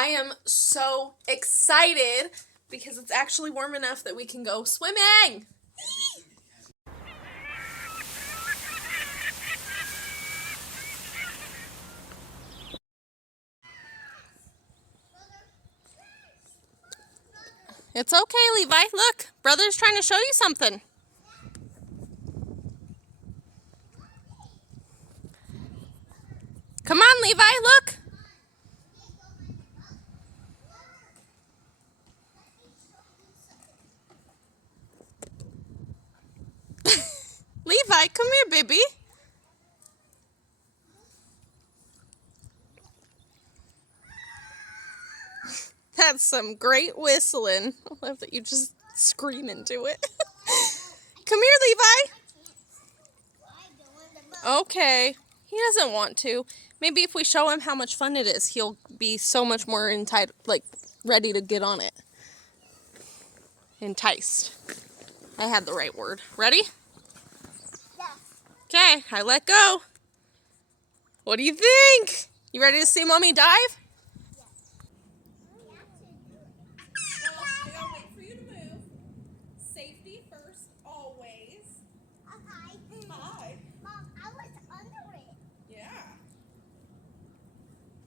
I am so excited because it's actually warm enough that we can go swimming. It's okay, Levi. Look, brother's trying to show you something. Come on, Levi, look. Levi, come here, baby. That's some great whistling. I love that you just scream into it. Come here, Levi. Okay. He doesn't want to. Maybe if we show him how much fun it is, he'll be so much more ready to get on it. Enticed. I had the right word. Ready? Yes. Okay, I let go. What do you think? You ready to see Mommy dive? I gotta wait for you to move. Safety first, always. Hi. Hi. Mom, I was under it. Yeah.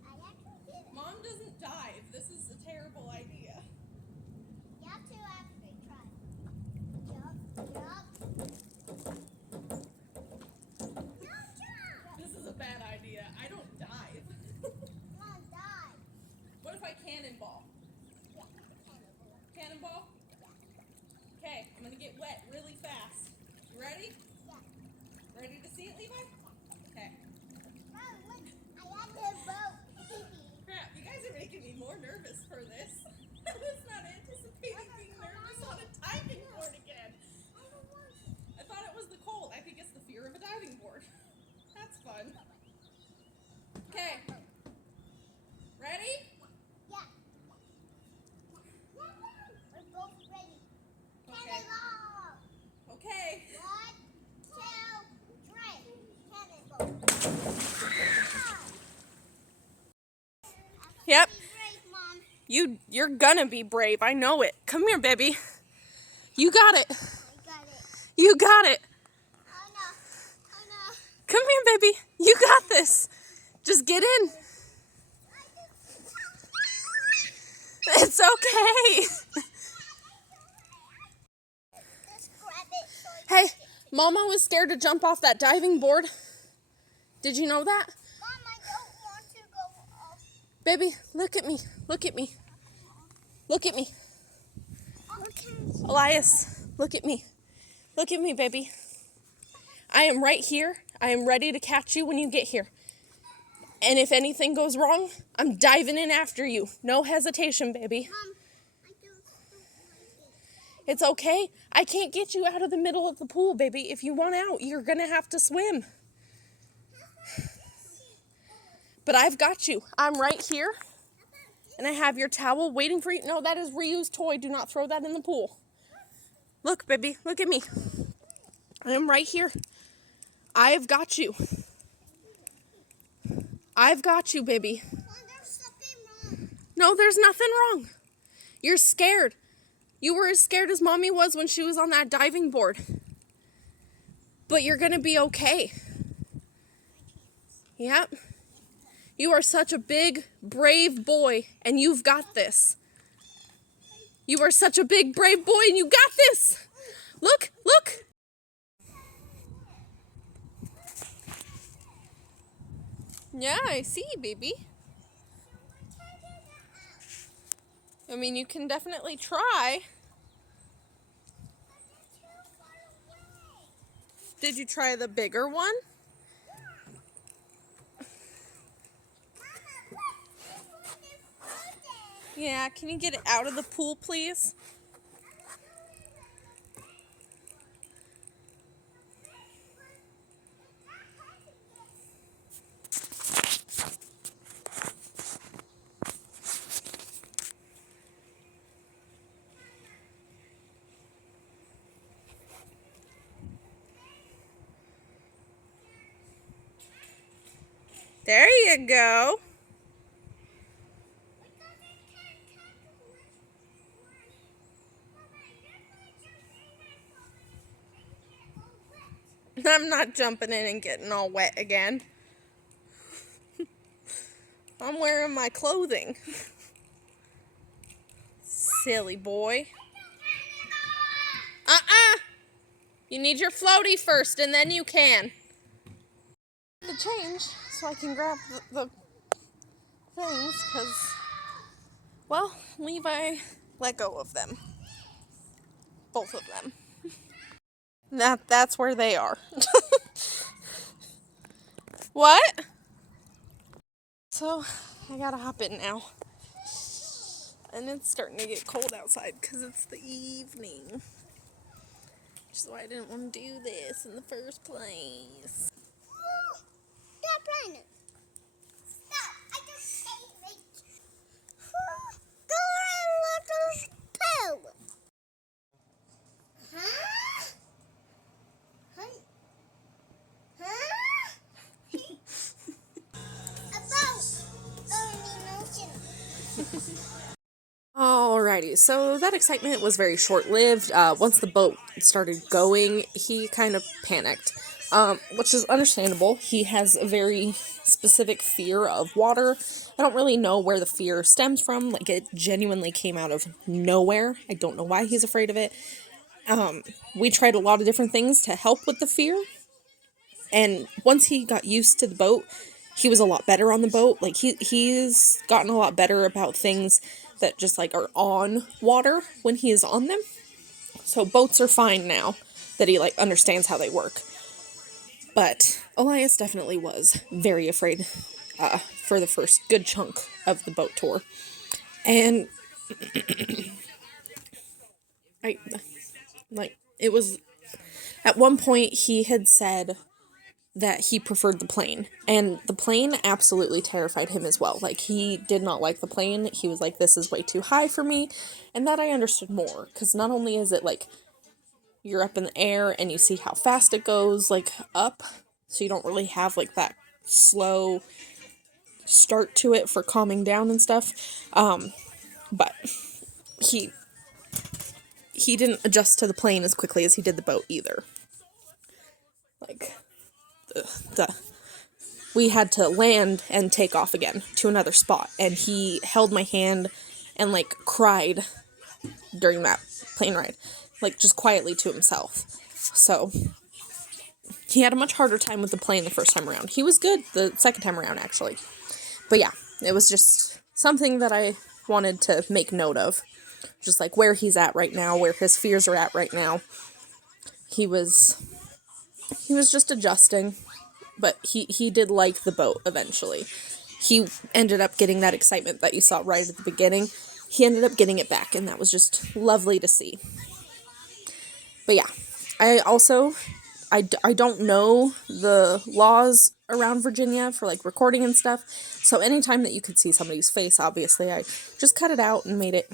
I actually did it. Mom doesn't dive. This is a terrible idea. You have to actually try. Jump. No, jump. This is a bad idea. I don't dive. Come on, dive. What if I cannonball? Yeah, Cannonball? Okay, I'm gonna get wet really fast. You ready? Yeah. Ready to see it, Levi? Okay. Mom, look, I had the boat. Crap, you guys are making me more nervous for this. I was not anticipating being nervous on a diving board again. I thought it was the cold. I think it's the fear of a diving board. That's fun. Okay. Ready? Yeah. We're both ready. Okay. Cannonball. Okay. 1, 2, 3. Cannonball. Yep. Be brave, Mom. You're gonna be brave. I know it. Come here, baby. You got it. I got it. You got it. Oh no. Come here, baby. You got this. Just get in. It's okay. Just grab it so Hey, Mama was scared to jump off that diving board. Did you know that? Mom, I don't want to go off. Baby, look at me. Look at me. Look at me. Okay. Elias, look at me. Look at me, baby. I am right here. I am ready to catch you when you get here. And if anything goes wrong, I'm diving in after you. No hesitation, baby. Mom, I don't like it. It's okay. I can't get you out of the middle of the pool, baby. If you want out, you're going to have to swim. But I've got you. I'm right here. And I have your towel waiting for you. No, that is reused toy. Do not throw that in the pool. Look, baby. Look at me. I am right here. I've got you. I've got you, baby. Mom, there's something wrong. No, there's nothing wrong. You're scared. You were as scared as Mommy was when she was on that diving board. But you're going to be okay. Yep. You are such a big, brave boy, and you've got this. You are such a big, brave boy, and you got this. Look, look. Yeah, I see, baby. I mean, you can definitely try. Did you try the bigger one? Yeah, can you get it out of the pool, please? There you go. I'm not jumping in and getting all wet again. I'm wearing my clothing. Silly boy. You need your floaty first, and then you can. To change so I can grab the things, because, well, Levi let go of them. Both of them. That's where they are. What? So, I gotta hop in now. And it's starting to get cold outside because it's the evening. Which is why I didn't want to do this in the first place. Stop running. Stop. I just hate it. Go and little poo. Huh? Alrighty, so that excitement was very short-lived. Once the boat started going, he kind of panicked, which is understandable. He has a very specific fear of water. I don't really know where the fear stems from. Like, it genuinely came out of nowhere. I don't know why he's afraid of it. We tried a lot of different things to help with the fear, and once he got used to the boat, he was a lot better on the boat. Like, he's gotten a lot better about things that just, like, are on water when he is on them. So boats are fine now that he, like, understands how they work. But Elias definitely was very afraid for the first good chunk of the boat tour. And it was, at one point he had said that he preferred the plane, and the plane absolutely terrified him as well. Like, he did not like the plane. He was like, this is way too high for me. And that I understood more, because not only is it like you're up in the air and you see how fast it goes, like, up, so you don't really have like that slow start to it for calming down and stuff. But he didn't adjust to the plane as quickly as he did the boat either. Like, we had to land and take off again to another spot, and he held my hand and, like, cried during that plane ride, like, just quietly to himself. So he had a much harder time with the plane the first time around. He was good the second time around, actually. But yeah, it was just something that I wanted to make note of, just like where he's at right now, where his fears are at right now. He was just adjusting. But he did like the boat eventually. He ended up getting that excitement that you saw right at the beginning. He ended up getting it back, and that was just lovely to see. But yeah, I don't know the laws around Virginia for, like, recording and stuff. So anytime that you could see somebody's face, obviously, I just cut it out and made it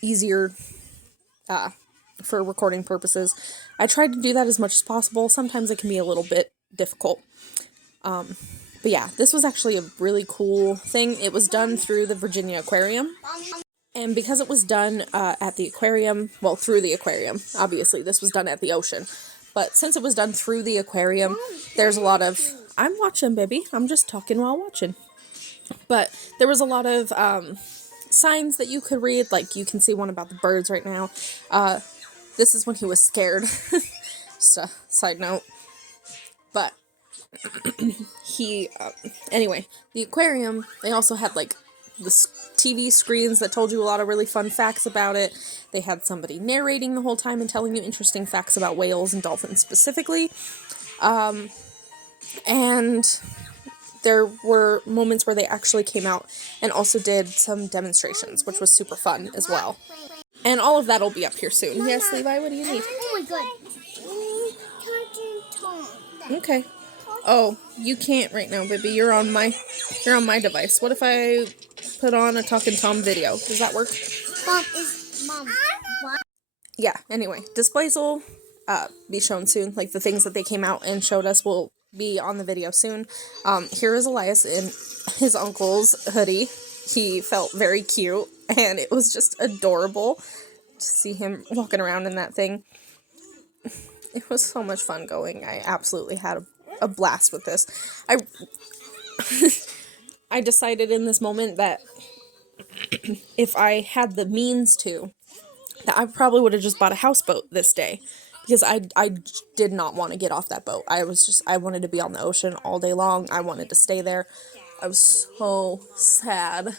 easier for recording purposes. I tried to do that as much as possible. Sometimes it can be a little bit difficult. But yeah, this was actually a really cool thing. It was done through the Virginia Aquarium. And because it was done at the aquarium, well, through the aquarium, obviously, this was done at the ocean. But since it was done through the aquarium, there's a lot of... I'm watching, baby. I'm just talking while watching. But there was a lot of signs that you could read. Like, you can see one about the birds right now. This is when he was scared. Just a side note. But... anyway, the aquarium, they also had, like, the TV screens that told you a lot of really fun facts about it. They had somebody narrating the whole time and telling you interesting facts about whales and dolphins specifically. And there were moments where they actually came out and also did some demonstrations, which was super fun as well. And all of that will be up here soon. Yes, Levi, what do you need? Oh my god. Okay. Oh, you can't right now, baby. You're on my device. What if I put on a Talkin' Tom video? Does that work? Mom. Yeah, anyway. Displays will be shown soon. Like, the things that they came out and showed us will be on the video soon. Here is Elias in his uncle's hoodie. He felt very cute, and it was just adorable to see him walking around in that thing. it was so much fun going. I absolutely had a blast with this. I I decided in this moment that if I had the means to, that I probably would have just bought a houseboat this day, because I did not want to get off that boat. I wanted to be on the ocean all day long. I wanted to stay there. I was so sad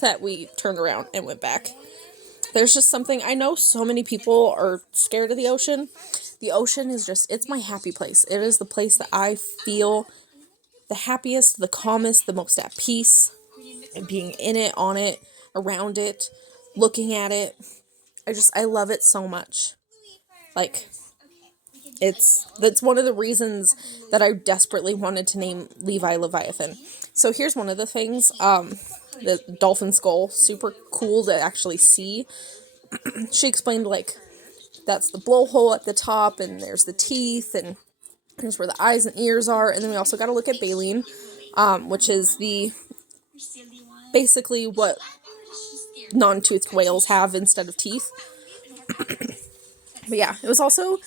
that we turned around and went back. There's just something, I know so many people are scared of the ocean. The ocean is just, it's my happy place. It is the place that I feel the happiest, the calmest, the most at peace, and being in it, on it, around it, looking at it. I love it so much. Like, that's one of the reasons that I desperately wanted to name Levi Leviathan. So here's one of the things, the dolphin skull, super cool to actually see. She explained, like, that's the blowhole at the top, and there's the teeth, and here's where the eyes and ears are, and then we also got to look at baleen, which is basically what non-toothed whales have instead of teeth. But yeah, it was also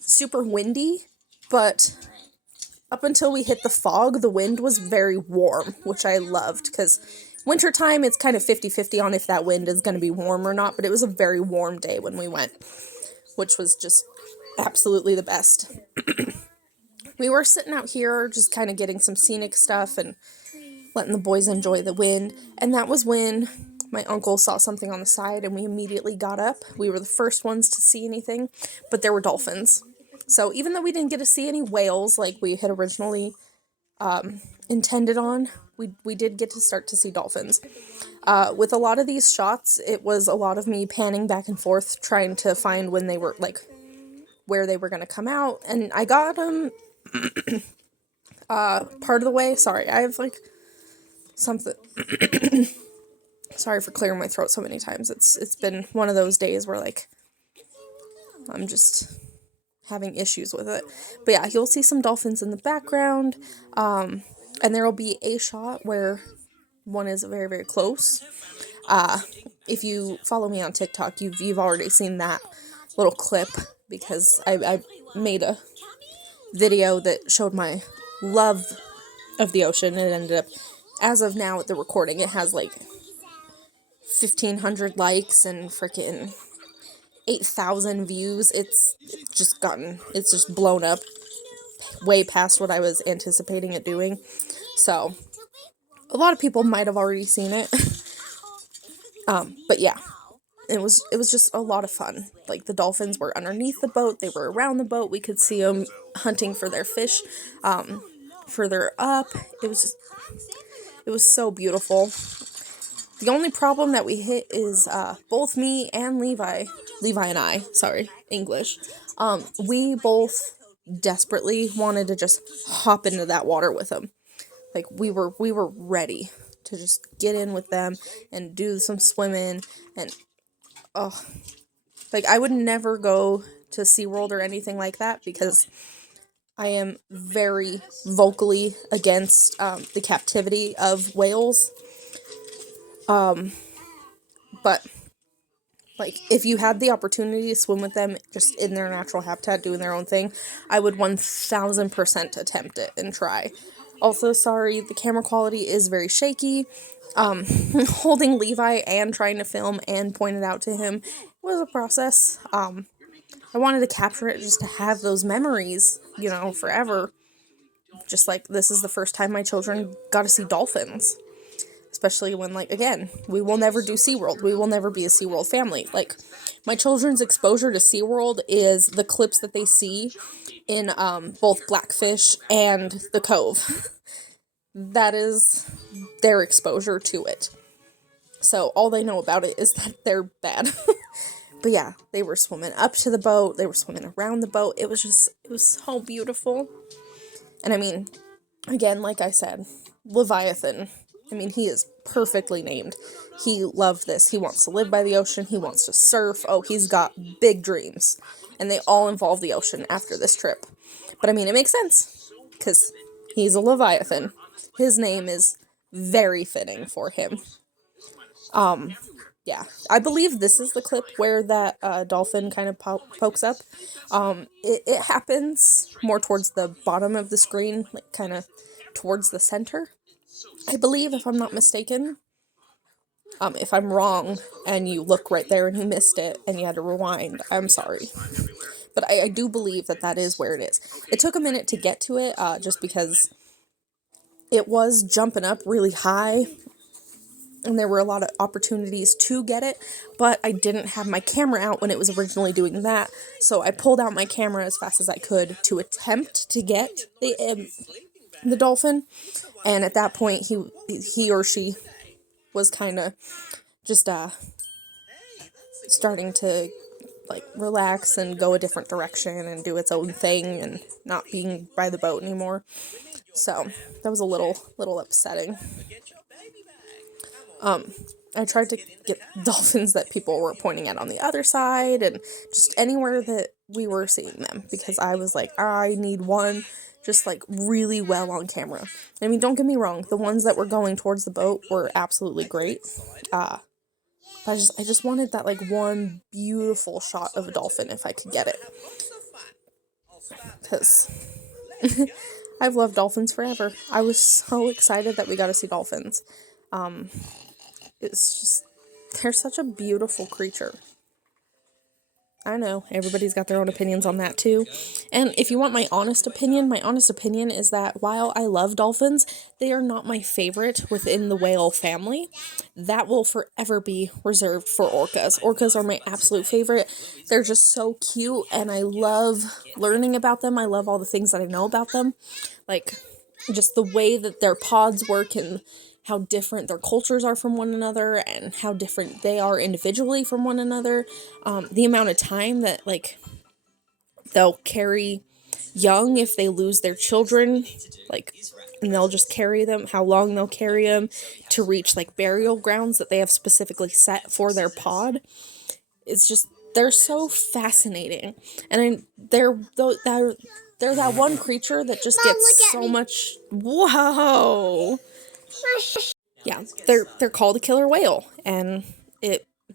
super windy, but up until we hit the fog, the wind was very warm, which I loved, because wintertime, it's kind of 50-50 on if that wind is going to be warm or not, but it was a very warm day when we went, which was just absolutely the best. We were sitting out here just kind of getting some scenic stuff and letting the boys enjoy the wind, and that was when my uncle saw something on the side, and we immediately got up. We were the first ones to see anything, but there were dolphins. So even though we didn't get to see any whales like we had originally intended on, we did get to start to see dolphins. With a lot of these shots, it was a lot of me panning back and forth, trying to find when they were, like, where they were going to come out, and I got them part of the way. Sorry, I have, like, something... Sorry for clearing my throat so many times. It's been one of those days where, like, I'm just having issues with it. But yeah, you'll see some dolphins in the background, and there will be a shot where one is very, very close. If you follow me on TikTok, you've already seen that little clip, because I made a video that showed my love of the ocean, and it ended up, as of now at the recording, it has like 1,500 likes and freaking 8,000 views. It's just blown up way past what I was anticipating it doing. So a lot of people might have already seen it. But yeah, it was just a lot of fun. Like, the dolphins were underneath the boat, they were around the boat, we could see them hunting for their fish further up. It was so beautiful. The only problem that we hit is both me and Levi and I, sorry, English, we both desperately wanted to just hop into that water with them. Like, we were ready to just get in with them and do some swimming, and like, I would never go to SeaWorld or anything like that, because I am very vocally against the captivity of whales. But, like, if you had the opportunity to swim with them just in their natural habitat, doing their own thing, I would 1,000% attempt it and try. Also, sorry, the camera quality is very shaky. Holding Levi and trying to film and point it out to him was a process. I wanted to capture it just to have those memories, forever. Just like, this is the first time my children got to see dolphins. Especially when, like, again, we will never do SeaWorld. We will never be a SeaWorld family. Like, my children's exposure to SeaWorld is the clips that they see in both Blackfish and The Cove. That is their exposure to it. So all they know about it is that they're bad. But yeah, they were swimming up to the boat. They were swimming around the boat. It was so beautiful. And I mean, again, like I said, Leviathan, I mean, he is perfectly named. He loved this. He wants to live by the ocean. He wants to surf. Oh, he's got big dreams. And they all involve the ocean after this trip. But I mean, it makes sense, because he's a Leviathan. His name is very fitting for him. Yeah, I believe this is the clip where that dolphin kind of pokes up. It happens more towards the bottom of the screen, like kind of towards the center, I believe, if I'm not mistaken. If I'm wrong and you look right there and you missed it and you had to rewind, I'm sorry. But I do believe that that is where it is. It took a minute to get to it, just because it was jumping up really high and there were a lot of opportunities to get it, but I didn't have my camera out when it was originally doing that, so I pulled out my camera as fast as I could to attempt to get the dolphin, and at that point he or she was kind of just starting to like relax and go a different direction and do its own thing and not being by the boat anymore. So that was a little upsetting. I tried to get dolphins that people were pointing at on the other side and just anywhere that we were seeing them, because I was like, I need one just like really well on camera. I mean, don't get me wrong, the ones that were going towards the boat were absolutely great. But I just wanted that like one beautiful shot of a dolphin if I could get it. Because I've loved dolphins forever. I was so excited that we got to see dolphins. It's just, they're such a beautiful creature. I know, everybody's got their own opinions on that too. And if you want my honest opinion is that while I love dolphins, they are not my favorite within the whale family. That will forever be reserved for orcas. Orcas are my absolute favorite. They're just so cute, and I love learning about them. I love all the things that I know about them. Like, just the way that their pods work and how different their cultures are from one another and how different they are individually from one another. The amount of time that, like, they'll carry young if they lose their children, like, and they'll just carry them, how long they'll carry them to reach, like, burial grounds that they have specifically set for their pod. It's just, they're so fascinating. And they're that one creature that just gets so much, whoa. Yeah, they're called a killer whale, and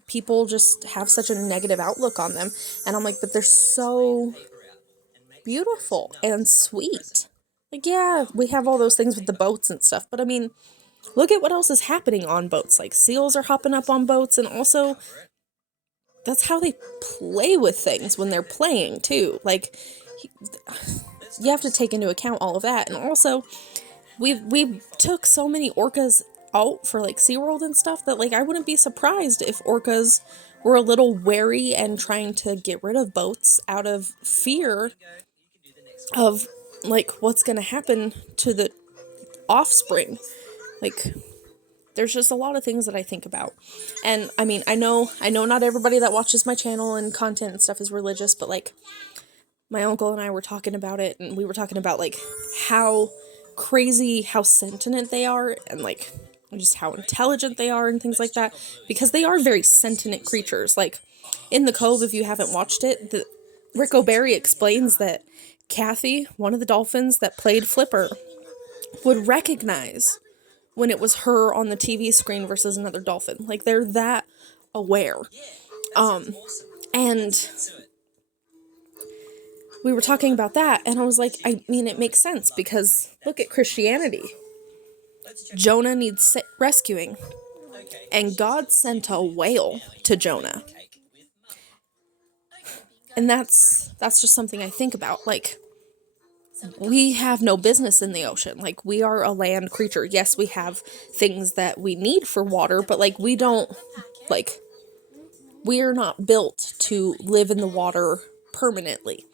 people just have such a negative outlook on them, and I'm like, but they're so beautiful and sweet. Like, yeah, we have all those things with the boats and stuff, but I mean, look at what else is happening on boats. Like, seals are hopping up on boats, and also that's how they play with things when they're playing too. Like, you have to take into account all of that, and also we took so many orcas out for like SeaWorld and stuff that like I wouldn't be surprised if orcas were a little wary and trying to get rid of boats out of fear of like what's going to happen to the offspring. Like, there's just a lot of things that I think about. And I mean, I know not everybody that watches my channel and content and stuff is religious, but like my uncle and I were talking about it, and we were talking about like how crazy, how sentient they are, and like just how intelligent they are and things like that, because they are very sentient creatures. Like in The Cove, if you haven't watched it, Rick O'Barry explains that Kathy, one of the dolphins that played Flipper, would recognize when it was her on the TV screen versus another dolphin. Like, they're that aware. And we were talking about that, and I was like, I mean, it makes sense, because look at Christianity. Jonah needs rescuing, and God sent a whale to Jonah. And that's just something I think about. Like, we have no business in the ocean. Like, we are a land creature. Yes, we have things that we need for water, but like, we don't, like, we are not built to live in the water permanently.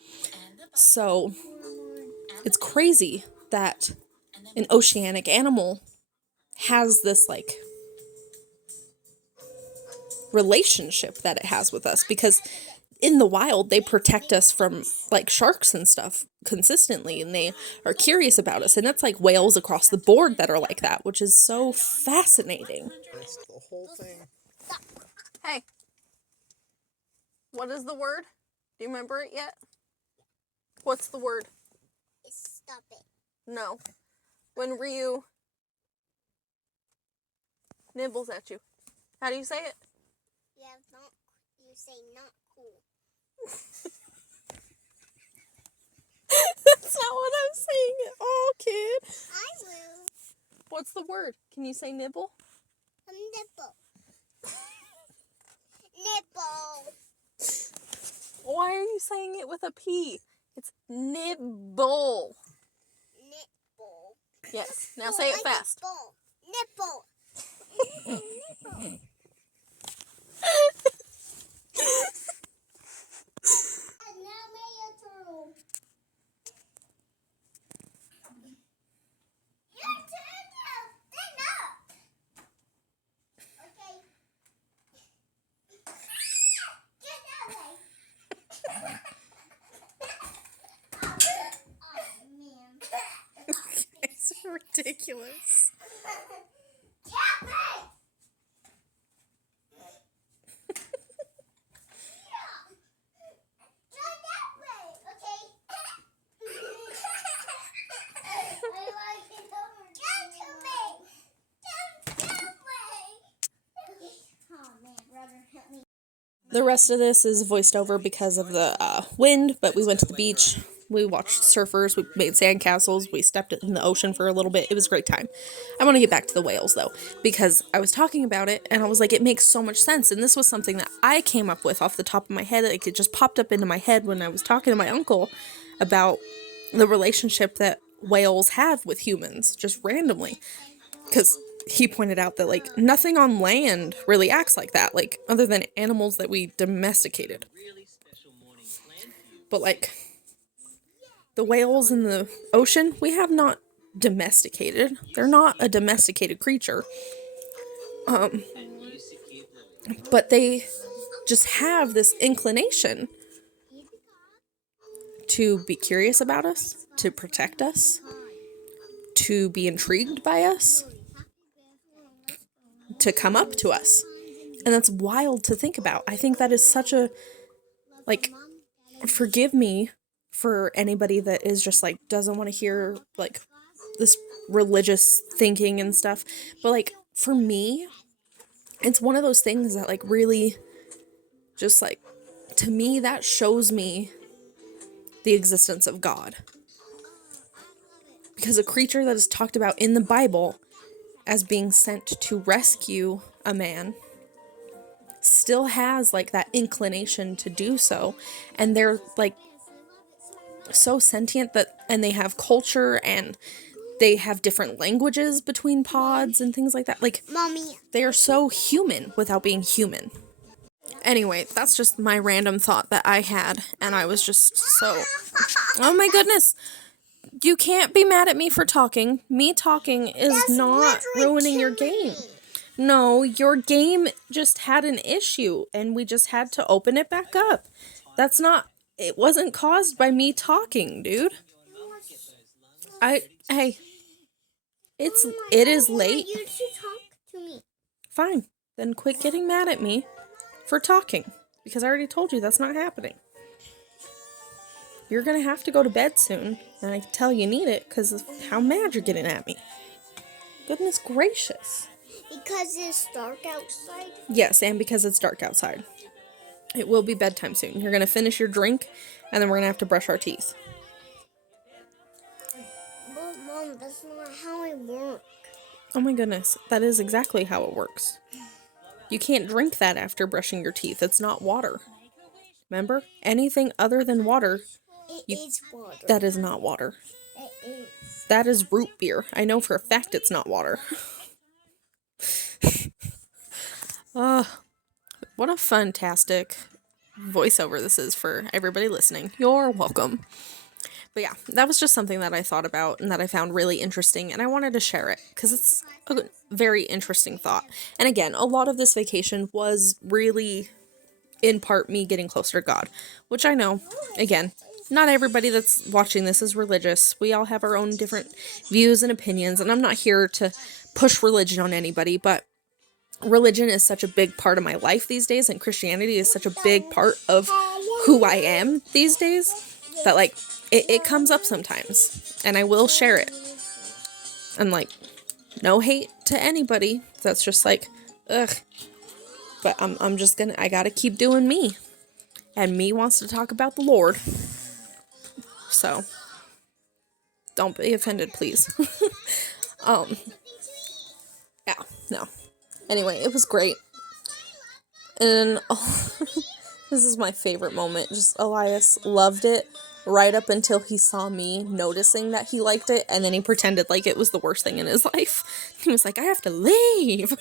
So it's crazy that an oceanic animal has this like relationship that it has with us, because in the wild they protect us from like sharks and stuff consistently, and they are curious about us, and it's like whales across the board that are like that, which is so fascinating. The whole thing. Hey, what is the word? Do you remember it yet? What's the word? Stop it. No. When Ryu nibbles at you. How do you say it? have not. You say not cool. That's not what I'm saying at all, kid. I will. What's the word? Can you say nibble? A nipple. Nipple. Why are you saying it with a P? It's nibble. Nipple. Yes. Now say it fast. Nipple. Nipple. And now may your turtle. Your turtle. Stand up. Okay. Get that way. Oh, man. It's ridiculous. Get me. The rest of this is voiced over because of the wind, but we went to the beach. We watched surfers. We made sandcastles. We stepped in the ocean for a little bit. It was a great time. I want to get back to the whales, though, because I was talking about it, and I was like, it makes so much sense. And this was something that I came up with off the top of my head. Like, it just popped up into my head when I was talking to my uncle about the relationship that whales have with humans, just randomly. Because he pointed out that, like, nothing on land really acts like that, like, other than animals that we domesticated. But, like, the whales in the ocean, we have not domesticated. They're not a domesticated creature. But they just have this inclination to be curious about us, to protect us, to be intrigued by us, to come up to us. And that's wild to think about. I think that is such a, like, forgive me for anybody that is just, like, doesn't want to hear, like, this religious thinking and stuff. But, like, for me, it's one of those things that, like, really just, like, to me, that shows me the existence of God. Because a creature that is talked about in the Bible as being sent to rescue a man still has, like, that inclination to do so. And they're, like, so sentient that, and they have culture, and they have different languages between pods and things like that. Like, Mommy. they are so human without being human. Anyway, that's just my random thought that I had, and I was just so... Oh my goodness! You can't be mad at me for talking. Me talking is That's not ruining your game. No, your game just had an issue, and we just had to open it back up. That's not... It wasn't caused by me talking, dude. Hey. It is late. You should talk to me. Fine. Then quit getting mad at me for talking. Because I already told you that's not happening. You're gonna have to go to bed soon. And I can tell you need it because of how mad you're getting at me. Goodness gracious. Because it's dark outside? Yes, and because it's dark outside. It will be bedtime soon. You're gonna finish your drink, and then we're gonna have to brush our teeth. But Mom, that's not how it works. Oh my goodness, that is exactly how it works. You can't drink that after brushing your teeth. It's not water. Remember? Anything other than water, It is water. that is not water. It is. That is root beer. I know for a fact it's not water. What a fantastic voiceover this is for everybody listening. You're welcome. But yeah, that was just something that I thought about and that I found really interesting, and I wanted to share it because it's a very interesting thought. And again, a lot of this vacation was really, in part, me getting closer to God, which I know, again, not everybody that's watching this is religious. We all have our own different views and opinions, and I'm not here to push religion on anybody, but religion is such a big part of my life these days, and Christianity is such a big part of who I am these days, that, like, it comes up sometimes, and I will share it. And, like, no hate to anybody that's just like, ugh, But I'm just gonna, I gotta keep doing me. And me wants to talk about the Lord. So, don't be offended, please. Yeah, no. Anyway, it was great. And this is my favorite moment. Just Elias loved it right up until he saw me noticing that he liked it, and then he pretended like it was the worst thing in his life. He was like, I have to leave.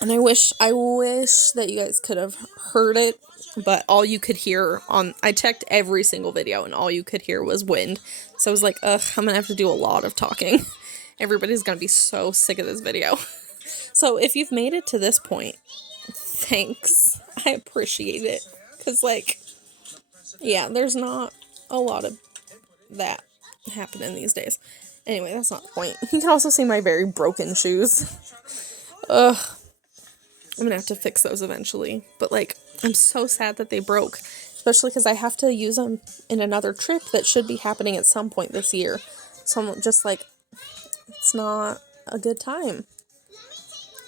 And I wish that you guys could have heard it, but all you could hear I checked every single video, and all you could hear was wind. So I was like, ugh, I'm gonna have to do a lot of talking. Everybody's gonna be so sick of this video. So if you've made it to this point, thanks. I appreciate it. Because, like, yeah, there's not a lot of that happening these days. Anyway, that's not the point. You can also see my very broken shoes. Ugh. I'm gonna have to fix those eventually. But, like, I'm so sad that they broke. Especially because I have to use them in another trip that should be happening at some point this year. So I'm just like, it's not a good time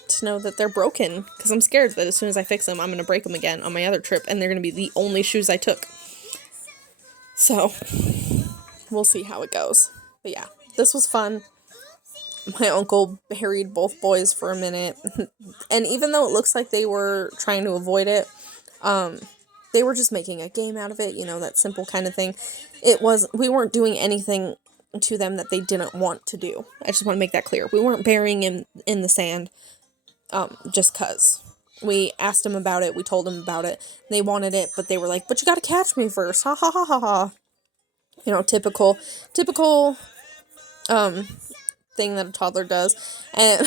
to know that they're broken, because I'm scared that as soon as I fix them, I'm going to break them again on my other trip, and they're going to be the only shoes I took. So, we'll see how it goes. But yeah, this was fun. My uncle buried both boys for a minute, and even though it looks like they were trying to avoid it, they were just making a game out of it, you know, that simple kind of thing. We weren't doing anything to them that they didn't want to do. I just want to make that clear. We weren't burying him in the sand just cuz. We asked them about it, we told them about it, they wanted it, but they were like, but you gotta catch me first, ha ha ha ha ha. You know, typical, thing that a toddler does. And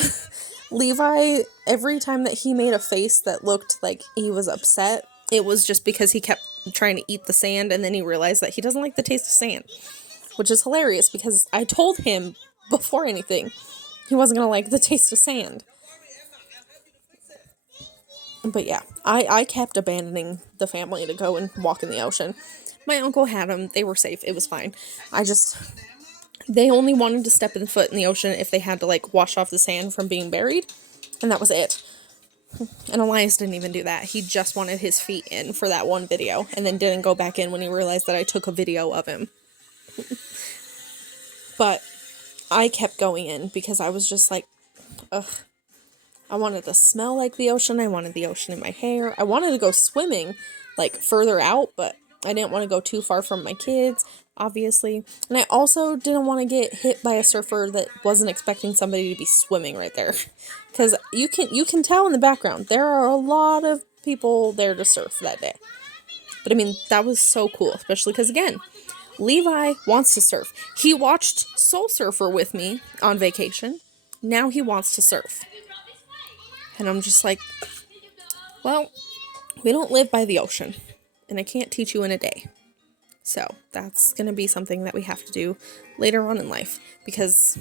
Levi, every time that he made a face that looked like he was upset, it was just because he kept trying to eat the sand, and then he realized that he doesn't like the taste of sand, which is hilarious, because I told him before anything he wasn't gonna like the taste of sand. But yeah, I kept abandoning the family to go and walk in the ocean. My uncle had them. They were safe. It was fine. They only wanted to step foot in the ocean if they had to, like, wash off the sand from being buried. And that was it. And Elias didn't even do that. He just wanted his feet in for that one video, and then didn't go back in when he realized that I took a video of him. But I kept going in because I was just like, ugh. I wanted to smell like the ocean. I wanted the ocean in my hair. I wanted to go swimming, like, further out, but I didn't want to go too far from my kids, obviously. And I also didn't want to get hit by a surfer that wasn't expecting somebody to be swimming right there. Because you can tell in the background, there are a lot of people there to surf that day. But I mean, that was so cool, especially because, again, Levi wants to surf. He watched Soul Surfer with me on vacation. Now he wants to surf. And I'm just like, well, we don't live by the ocean, and I can't teach you in a day. So that's going to be something that we have to do later on in life, because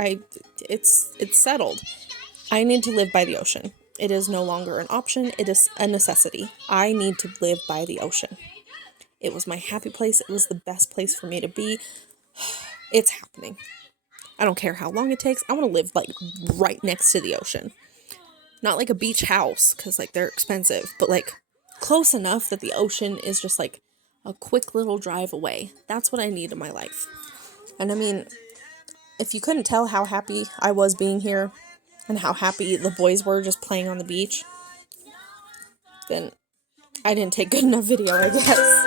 it's settled. I need to live by the ocean. It is no longer an option. It is a necessity. I need to live by the ocean. It was my happy place. It was the best place for me to be. It's happening. I don't care how long it takes. I want to live, like, right next to the ocean. Not like a beach house, because, like, they're expensive, but, like, close enough that the ocean is just, like, a quick little drive away. That's what I need in my life. And I mean, if you couldn't tell how happy I was being here and how happy the boys were just playing on the beach, then I didn't take good enough video, I guess.